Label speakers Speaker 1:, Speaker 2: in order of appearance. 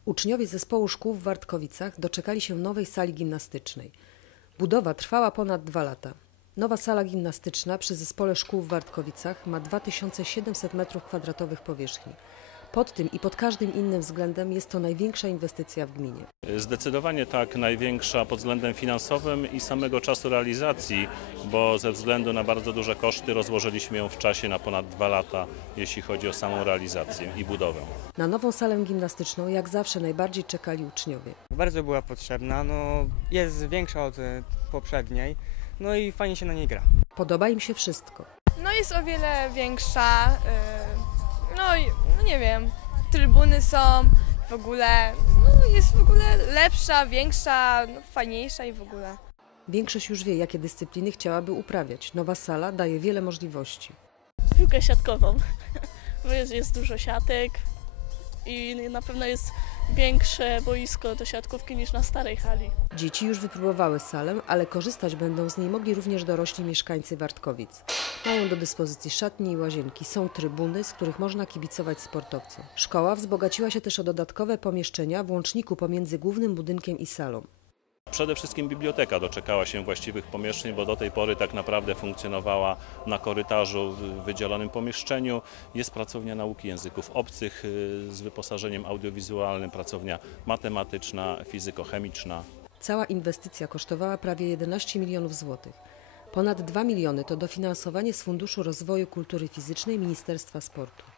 Speaker 1: Uczniowie zespołu szkół w Wartkowicach doczekali się nowej sali gimnastycznej. Budowa trwała ponad 2 lata. Nowa sala gimnastyczna przy zespole szkół w Wartkowicach ma 2700 m2 powierzchni. Pod tym i pod każdym innym względem jest to największa inwestycja w gminie.
Speaker 2: Zdecydowanie tak, największa pod względem finansowym i samego czasu realizacji, bo ze względu na bardzo duże koszty rozłożyliśmy ją w czasie na ponad 2 lata, jeśli chodzi o samą realizację i budowę.
Speaker 1: Na nową salę gimnastyczną jak zawsze najbardziej czekali uczniowie.
Speaker 3: Bardzo była potrzebna, jest większa od poprzedniej, i fajnie się na niej gra.
Speaker 1: Podoba im się wszystko.
Speaker 4: Jest o wiele większa, nie wiem, trybuny są w ogóle, jest w ogóle lepsza, większa, fajniejsza i w ogóle.
Speaker 1: Większość już wie, jakie dyscypliny chciałaby uprawiać. Nowa sala daje wiele możliwości.
Speaker 5: Piłkę siatkową, bo jest dużo siatek i na pewno jest większe boisko do siatkówki niż na starej hali.
Speaker 1: Dzieci już wypróbowały salę, ale korzystać będą z niej mogli również dorośli mieszkańcy Wartkowic. Mają do dyspozycji szatnie i łazienki, są trybuny, z których można kibicować sportowcom. Szkoła wzbogaciła się też o dodatkowe pomieszczenia w łączniku pomiędzy głównym budynkiem i salą.
Speaker 2: Przede wszystkim biblioteka doczekała się właściwych pomieszczeń, bo do tej pory tak naprawdę funkcjonowała na korytarzu w wydzielonym pomieszczeniu. Jest pracownia nauki języków obcych z wyposażeniem audiowizualnym, pracownia matematyczna, fizykochemiczna.
Speaker 1: Cała inwestycja kosztowała prawie 11 milionów złotych. Ponad 2 miliony to dofinansowanie z Funduszu Rozwoju Kultury Fizycznej Ministerstwa Sportu.